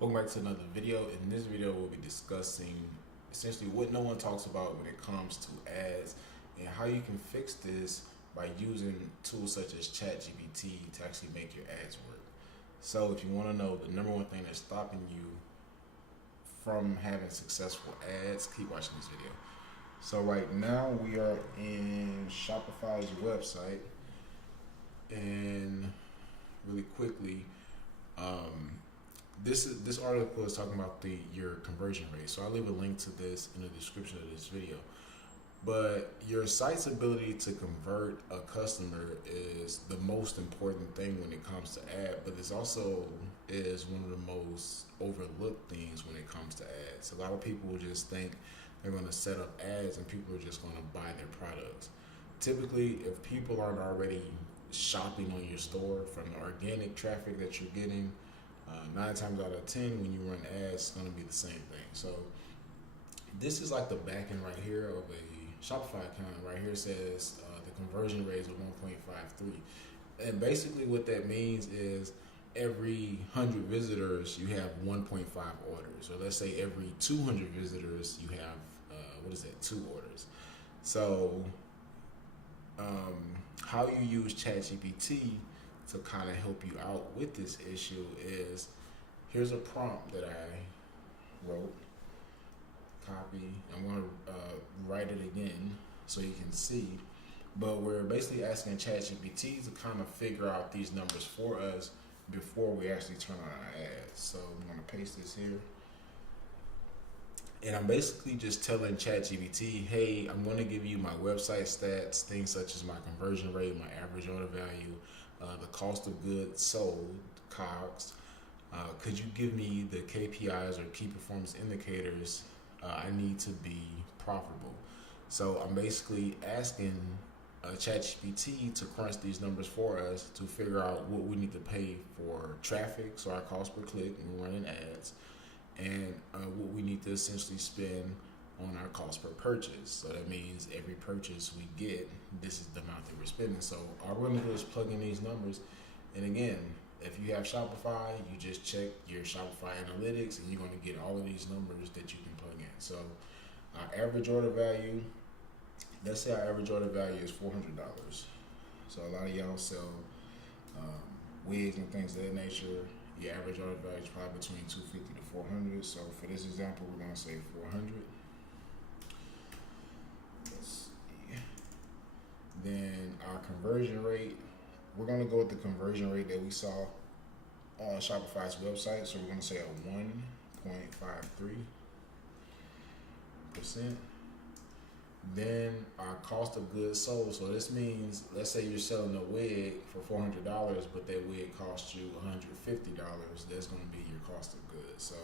Welcome back to another video. In this video, we'll be discussing essentially what no one talks about when it comes to ads and how you can fix this by using tools such as ChatGPT to actually make your ads work. So if you want to know the number one thing that's stopping you from having successful ads, keep watching this video. So right now we are in Shopify's website, and really quickly, this article is talking about your conversion rate. So I'll leave a link to this in the description of this video. But your site's ability to convert a customer is the most important thing when it comes to ad, but this also is one of the most overlooked things when it comes to ads. A lot of people just think they're going to set up ads and people are just going to buy their products. Typically, if people aren't already shopping on your store from the organic traffic that you're getting, 9 times out of 10 when you run ads, it's going to be the same thing. So this is like the back end right here of a Shopify account. Right here says the conversion rate is 1.53, and basically what that means is every 100 visitors you have 1.5 orders, or let's say every 200 visitors you have 2 orders. So how you use ChatGPT to kind of help you out with this issue is, here's a prompt that I wrote, copy. I'm going to write it again so you can see. But we're basically asking ChatGPT to kind of figure out these numbers for us before we actually turn on our ads. So I'm going to paste this here. And I'm basically just telling ChatGPT, hey, I'm going to give you my website stats, things such as my conversion rate, my average order value, the cost of goods sold, COGS. Could you give me the KPIs or key performance indicators I need to be profitable? So I'm basically asking ChatGPT to crunch these numbers for us to figure out what we need to pay for traffic, so our cost per click when we're running ads, and what we need to essentially spend on our cost per purchase. So that means every purchase we get, this is the amount that we're spending. So all we're going to do is plug in these numbers. And again, if you have Shopify, you just check your Shopify analytics and you're going to get all of these numbers that you can plug in. So our average order value, let's say our average order value is $400. So a lot of y'all sell wigs and things of that nature. Your average order value is probably between $250 to $400. So for this example, we're going to say 400. Let's see. Then our conversion rate, we're going to go with the conversion rate that we saw on Shopify's website. So we're going to say a 1.53%. Then our cost of goods sold. So this means, let's say you're selling a wig for $400, but that wig costs you $150. That's going to be your cost of goods. So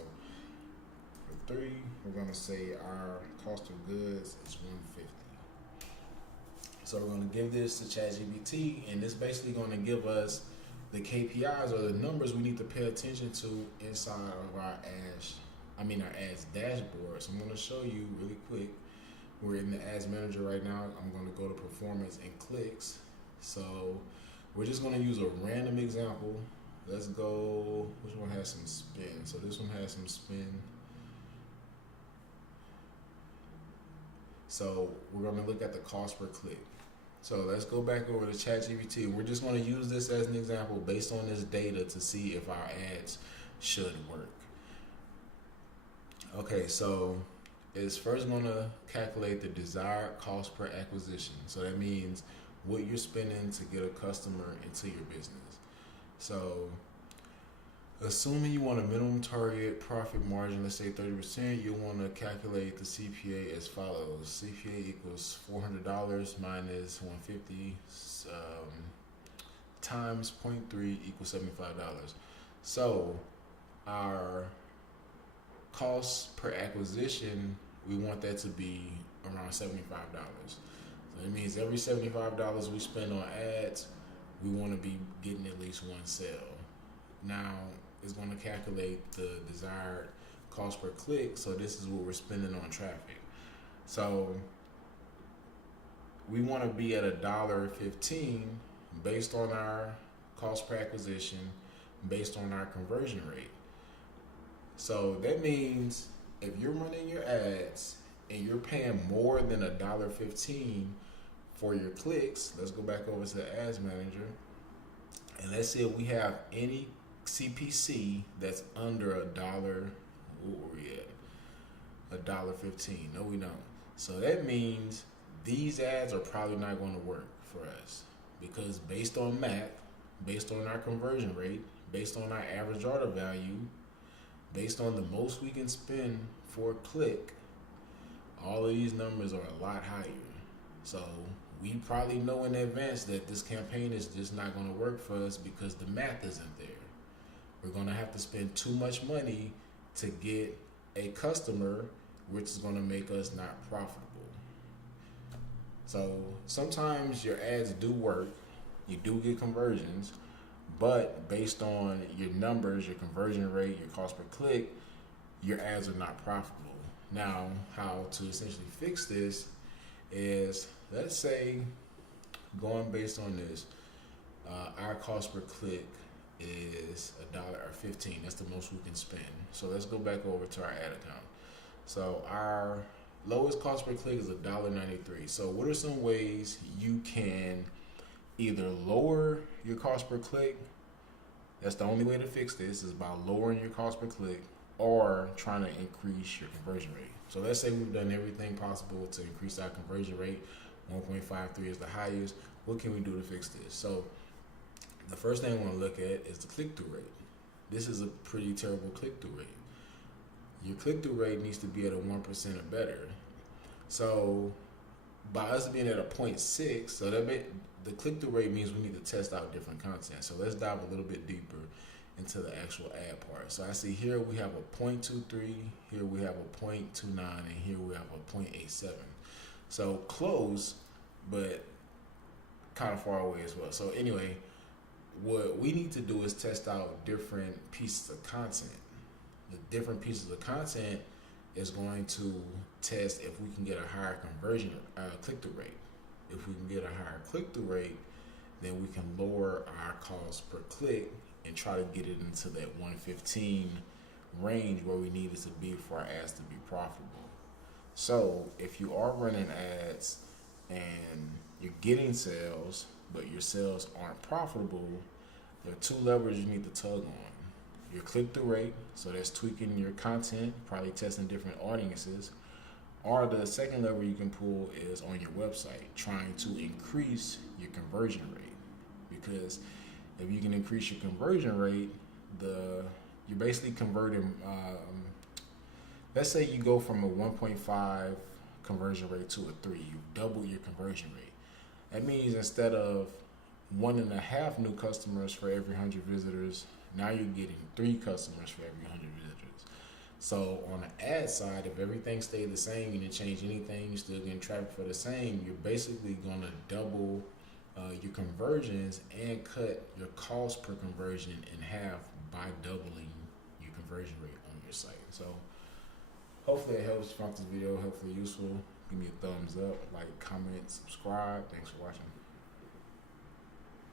for 3, we're going to say our cost of goods is $150. So we're going to give this to ChatGPT, and it's basically going to give us the KPIs or the numbers we need to pay attention to inside of our ads dashboard. So I'm going to show you really quick. We're in the ads manager right now. I'm going to go to performance and clicks. So we're just going to use a random example. Let's go, which one has some spin? So this one has some spin. So we're going to look at the cost per click. So let's go back over to ChatGPT. We're just going to use this as an example based on this data to see if our ads should work. Okay, so it's first going to calculate the desired cost per acquisition. So that means what you're spending to get a customer into your business. So assuming you want a minimum target profit margin, let's say 30%, you'll want to calculate the CPA as follows. CPA equals $400 minus 150 times 0.3 equals $75. So our cost per acquisition, we want that to be around $75. So that means every $75 we spend on ads, we want to be getting at least one sale. Now it's going to calculate the desired cost per click, so this is what we're spending on traffic. So we want to be at $1.15 based on our cost per acquisition, based on our conversion rate. So that means if you're running your ads and you're paying more than $1.15 for your clicks, let's go back over to the ads manager, and let's see if we have any CPC that's under a dollar. Where we at? $1.15. No, we don't. So that means these ads are probably not going to work for us because based on math, based on our conversion rate, based on our average order value, based on the most we can spend for a click, all of these numbers are a lot higher. So we probably know in advance that this campaign is just not going to work for us because the math isn't there. We're going to have to spend too much money to get a customer, which is going to make us not profitable. So sometimes your ads do work, you do get conversions, but based on your numbers, your conversion rate, your cost per click, your ads are not profitable. Now, how to essentially fix this is, let's say, going based on this, our cost per click is $1.15. That's the most we can spend. So let's go back over to our ad account. So our lowest cost per click is $1.93. So what are some ways you can either lower your cost per click? That's the only way to fix this, is by lowering your cost per click or trying to increase your conversion rate. So let's say we've done everything possible to increase our conversion rate. 1.53 is the highest. What can we do to fix this? So the first thing I want to look at is the click-through rate. This is a pretty terrible click-through rate. Your click-through rate needs to be at a 1% or better. So by us being at a 0.6, so the click-through rate means we need to test out different content. So let's dive a little bit deeper into the actual ad part. So I see here we have a 0.23, here we have a 0.29, and here we have a 0.87. So close, but kind of far away as well. So anyway, what we need to do is test out different pieces of content. The different pieces of content is going to test if we can get a higher conversion click-through rate. If we can get a higher click-through rate, then we can lower our cost per click and try to get it into that 115 range where we need it to be for our ads to be profitable. So if you are running ads and you're getting sales, but your sales aren't profitable, there are two levers you need to tug on. Your click-through rate, so that's tweaking your content, probably testing different audiences. Or the second lever you can pull is on your website, trying to increase your conversion rate. Because if you can increase your conversion rate, you're basically converting, let's say you go from a 1.5 conversion rate to a 3, you double your conversion rate. That means instead of 1.5 new customers for every 100 visitors, now you're getting 3 customers for every 100 visitors. So on the ad side, if everything stayed the same, you didn't change anything, you're still getting traffic for the same, you're basically going to double your conversions and cut your cost per conversion in half by doubling your conversion rate on your site. So hopefully it helps. If you found this video hopefully useful, give me a thumbs up, like, comment, subscribe. Thanks for watching.